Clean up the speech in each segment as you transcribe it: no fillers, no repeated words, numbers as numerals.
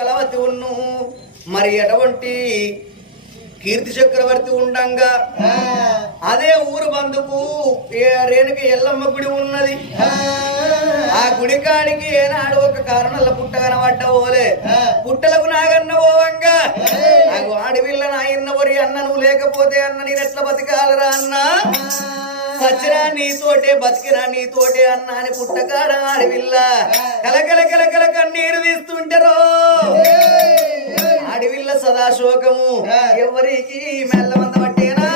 కలవతి ఉన్ను మరి ఎటువంటి కీర్తి చక్రవర్తి ఉండంగా అదే ఊరు బంధుకు రేణుక ఎల్లమ్మ గుడి ఉన్నది. ఆ గుడి కాడికి ఏనాడు ఒక కారణంలో పుట్ట కనబడ్డ ఓలే పుట్టలకు నాగన్న ఓవంగా నాకు ఆడివిల్ల నాయన్న ఒరి అన్న నువ్వు లేకపోతే అన్న నేను ఎట్లా బతికాలరా అన్న సచ్చినా నీతోటే బతికినా నీతోటే అన్న అని పుట్టకాడ ఆడివిల్ల కలకల కలకల కన్నీరు తీస్తుంటారో ఆడివిల్ల సదాశోకము ఎవరికి మెల్లమంద పట్టేనా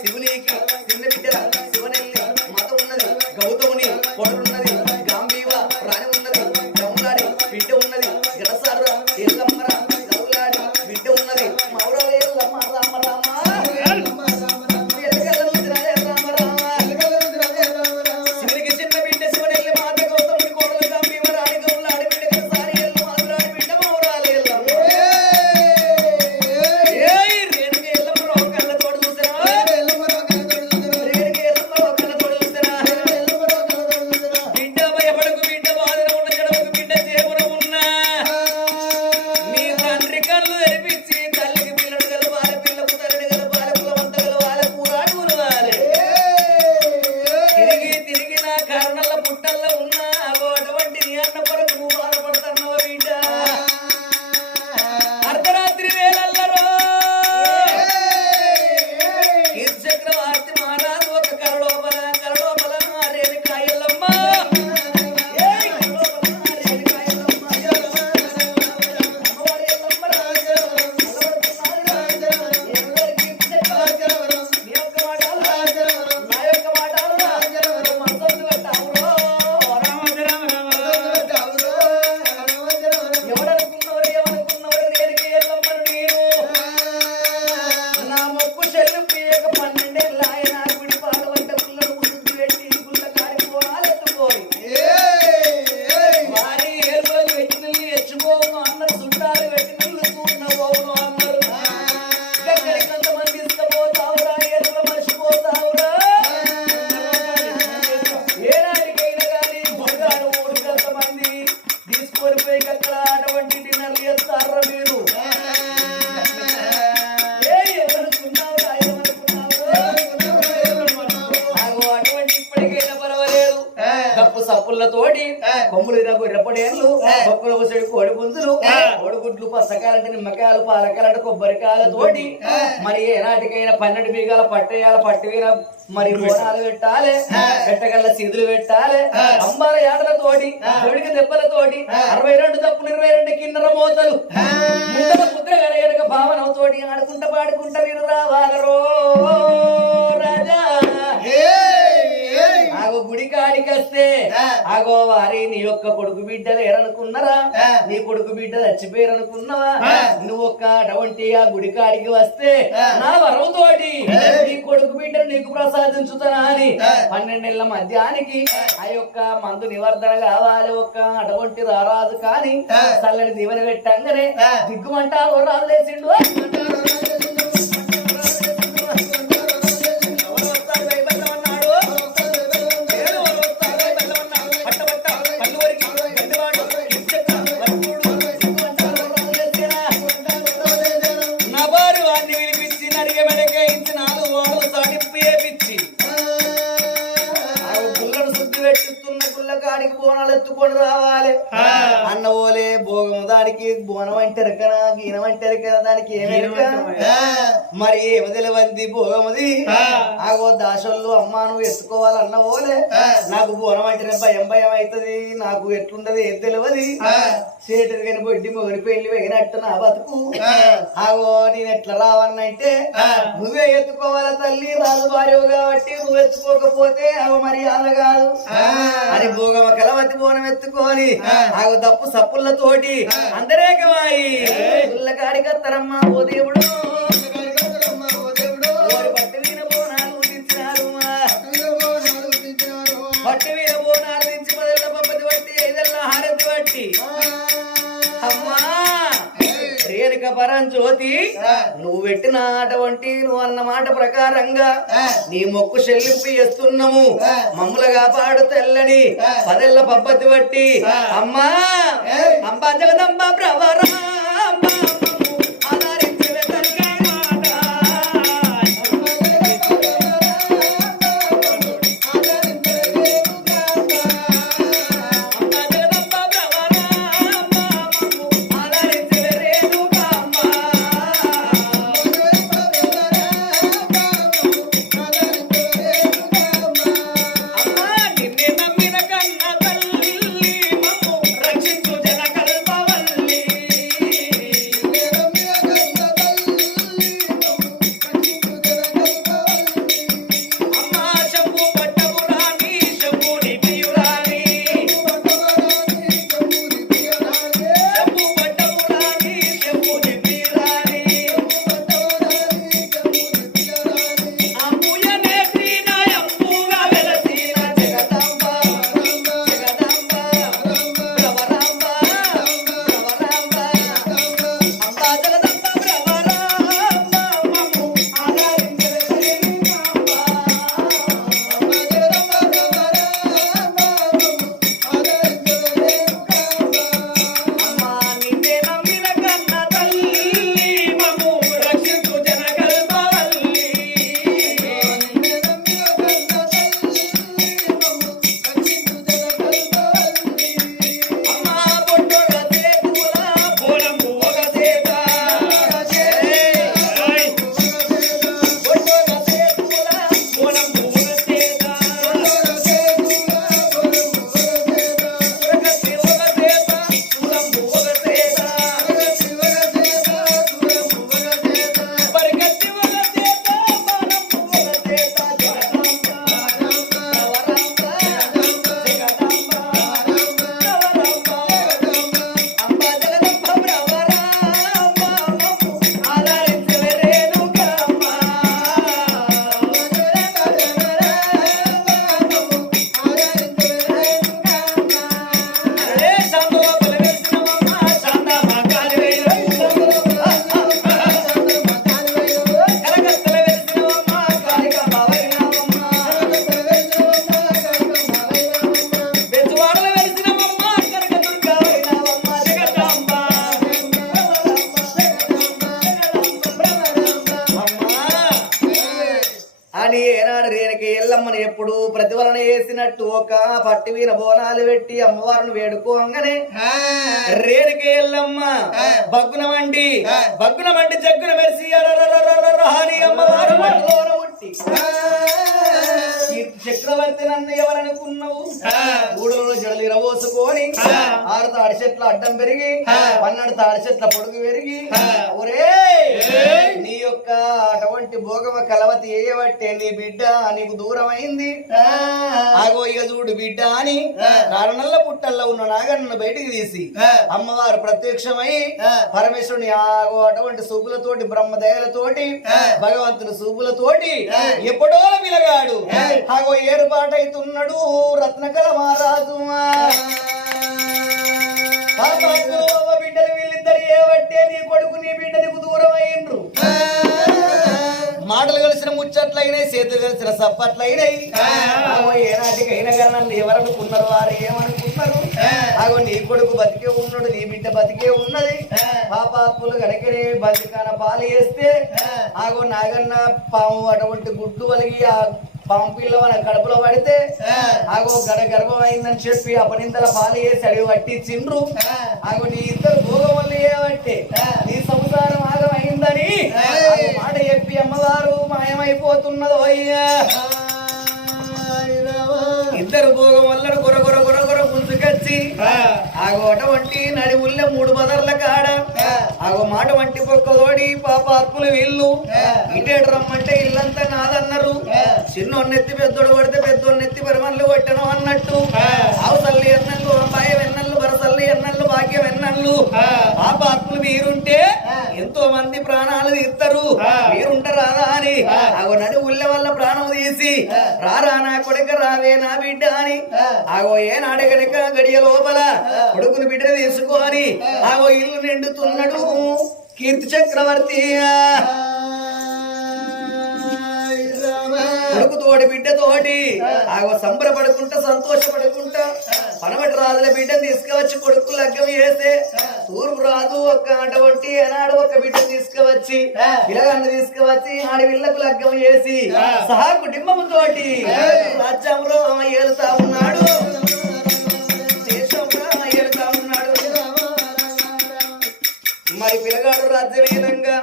శివునికి చిన్న బిడ్డ శివనెల్లి మత ఉన్నది గౌతముని కొడున్నది గాంధీవ ప్రాణి ఉన్నది గౌలాడి బిడ్డ ఉన్నది గడసారు ఎల్లమ్మర గౌలాడి బిడ్డ ఉన్నది మౌరవ ఎల్లమ్మ రామ రామ సప్పులతోటి కొమ్ములు గొర్రెపడేళ్ళు బొక్కలు కొసడి కోడి పుంజులు కోడిగుడ్లు పచ్చకాయలంటే నిమ్మకాయలు పాలకాయలంటే కొబ్బరికాయలతోటి మరి ఏనాటికైనా 12 బీగాల పట్టేయాల పట్టివీర మరి బోనాలు పెట్టాలి పెట్టగల సీదులు పెట్టాలి అంబాల యాటలతోటి తొడికి దెబ్బలతోటి 62 తప్పు 22 కిన్నర మోతలు పుత్ర గనక భావనతోటి ఆడుకుంటా పాడుకుంటా వీరు రావాలరో రాజా ఆగో గుడి కాడికి వస్తే ఆగో వారి నీ యొక్క కొడుకు బిడ్డలు ఎరనుకున్నారా నీ కొడుకు బిడ్డ చచ్చిపోయారనుకున్నావా నువ్వు ఒక్క అటువంటి ఆ గుడి కాడికి వస్తే నా వరవుతోటి నీ కొడుకు బిడ్డను నీకు ప్రసాదించుతానా అని 12 ఏళ్ల మధ్యానికి ఆ యొక్క మందు నివర్ధన కావాలి ఒక్క అటువంటి రారాదు కాని చల్లని దీవెన పెట్టంగానే దిగ్గుమంటా రాజు లేచిండు ఎత్తుకొని రావాలి అన్న ఓలే భోగం దానికి బోనం అంటారు కదా గీనం అంటారు కదా దానికి ఏమెరక మరి ఏమి తెలియంది భోగముది ఆగో దాసోళ్ళు అమ్మ నువ్వు ఎత్తుకోవాలన్న ఓలే నాకు బోనం అంటేనే భయం భయం అవుతుంది నాకు ఎట్లుండదు ఏది తెలియదు చేతులు కానీ బొడ్డి మొగలి పెళ్లి వెగినట్టు నా బతుకు ఆగో నేను ఎట్లా రావన్నంటే నువ్వే ఎత్తుకోవాల తల్లి రాజు భార్యవు కాబట్టి నువ్వు ఎత్తుకోకపోతే అవ మర్యాద కాదు అని భోగమ కలవతి బోనం ఎత్తుకోని ఆగో దప్పు సప్పులతోటి అందరేకమాయి కాడికత్తరమ్మా ఓ దేవుడు పట్టు వీర బోనాలు దించినారు పట్టు వీర బోనాలు దించి 10 పబ్బతి బట్టి 5 హారతి బట్టి అమ్మా రేణుక పర పరంజ్యోతి నువ్వు పెట్టిన అటువంటి నువ్వు అన్న మాట ప్రకారంగా నీ మొక్కు చెల్లింపు చేస్తున్నాము మమ్ములు కాపాడు తెల్లని పదెల్ల పబ్బతి బట్టి అమ్మా అంబా జగదంబ ప్రవరా అని ఏనాడు రేణుకి ఎల్లమ్మని ఎప్పుడు ప్రతిఫలన చేసినట్టు ఒక పట్టి వీన బోనాలు పెట్టి అమ్మవారిని వేడుకోగానే రేణుకి ఎల్లమ్మ బగ్గునమండి జగ్గున మెరిసి అని అమ్మవారు పట్టులోన ఉట్టి చక్రవర్తి నన్ను ఎవరనుకున్నావు గూడలో జడలు ఇరవోసుకొని 6 తాడి చెట్ల అడ్డం పెరిగి 12 తాడి చెట్ల పొడుగు పెరిగి ఒరే నీ యొక్క అటువంటి భోగమ కలవతి ఏయబట్టే నీ బిడ్డ నీకు దూరం అయింది ఆగో ఇక చూడు బిడ్డ అని నల్ల పుట్టల్లో ఉన్న నాగన్నను బయటికి తీసి అమ్మవారు ప్రత్యక్షమై పరమేశ్వరుని ఆగో అటువంటి సూపులతోటి బ్రహ్మదయలతోటి భగవంతుని సూపులతోటి ఎప్పుడో పిలగాడు ఆగో ఏర్పాటైతున్నాడు రత్నకళ మహారాజు బిడ్డలు వీళ్ళిద్దరు ఏవట్టే నీ కొడుకు నీ బిడ్డ నీకు దూరం అయ్యిండ్రు మాటలు కలిసిన ముచ్చట్లయినాయి చేతులు కలిసిన సప్పట్లయినాయి ఏనాటికైనా కానీ నన్ను ఎవరనుకున్నారు వారు ఏమనుకున్నారు అగో నీ కొడుకు బతికే ఉన్నాడు నీ బిడ్డ బతికే ఉన్నది పాపాత్ములు కనుకనే బతికాన పాలు వేస్తే ఆగో నాగన్న పాము అటువంటి గుడ్డు వలిగి ఆ పాము పిల్ల మన కడుపులో పడితే ఆగో గర్భం అయిందని చెప్పి అపనిందల పాలు వేసి అడిగి పట్టించిండ్రు ఆగో నీ ఇద్దరు భోగం వల్ల ఏమంటే నీ సంసారం ఆగం అయిందని మాట చెప్పి అమ్మవారు మాయమైపోతున్నదో అయ్యా ఇద్దరు భోగం వల్ల గొర ముందుకొచ్చి ఆగో అటువంటి నడి ఉల్లె 3 బదర్ల కాడ ఆగో మాట వంటి పొక్కలోడి పాపాత్ములు వీళ్ళు ఇటేడు రమ్మంటే ఇల్లంతా నాదన్నారు చిన్నోన్నెత్తి పెద్దోడు పడితే పెద్దోన్నెత్తి పరిమన్లు కొట్టను అన్నట్టు అవసల్లి ఎన్నళ్ళు అమ్మాయి వెన్నళ్ళు వరసల్లి ఎన్నళ్ళు భాగ్యం ఎన్నళ్ళు పాపాత్ములు మీరుంటే ఎంతో మంది ప్రాణాలు తీస్తారు మీరుంటారా అని ఆగో నడి ఉల్లె వల్ల ప్రాణం తీసి రారా నా కొడుక రావే నా బిడ్డ అని ఆగో ఏనాడు గడియ లోపల కొడుకుని బిడ్డను తీసుకొని ఆగో ఇల్లు నిండుతున్నాడు కీర్తి చక్రవర్తి కొడుకు తోటి బిడ్డ తోటి ఆగో సంబరపడుకుంటా సంతోషపడుకుంటా పనమటి రాజుల బిడ్డను తీసుకువచ్చి కొడుకు లగ్గం చేస్తే తూర్పు రాజు ఒక్క అటువంటి ఏనాడు ఒక బిడ్డ తీసుకువచ్చి పిల్లగాన్ని తీసుకువచ్చి ఆడవిళ్లకు లగ్గం చేసి సహా కుటుంబం తోటి రాజ్యంలో ఏలుతా ఉన్నాడు మరి పిల్లగాడు రాజ్యమేనంగా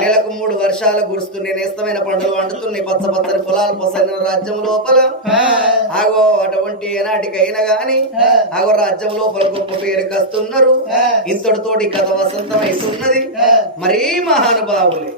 నెలకు 3 వర్షాలు కురుస్తున్నాయి నేస్తమైన పంటలు వండుతున్నాయి పచ్చ పచ్చని పొలాలు పొసైన రాజ్యం లోపల ఆగో అటువంటి ఏనాటికైనా గాని ఆగో రాజ్యం లోపల గొప్ప పేరుకి వస్తున్నారు ఇంతటితోటి కథ వసంతం అవుతున్నది మరీ మహానుభావులే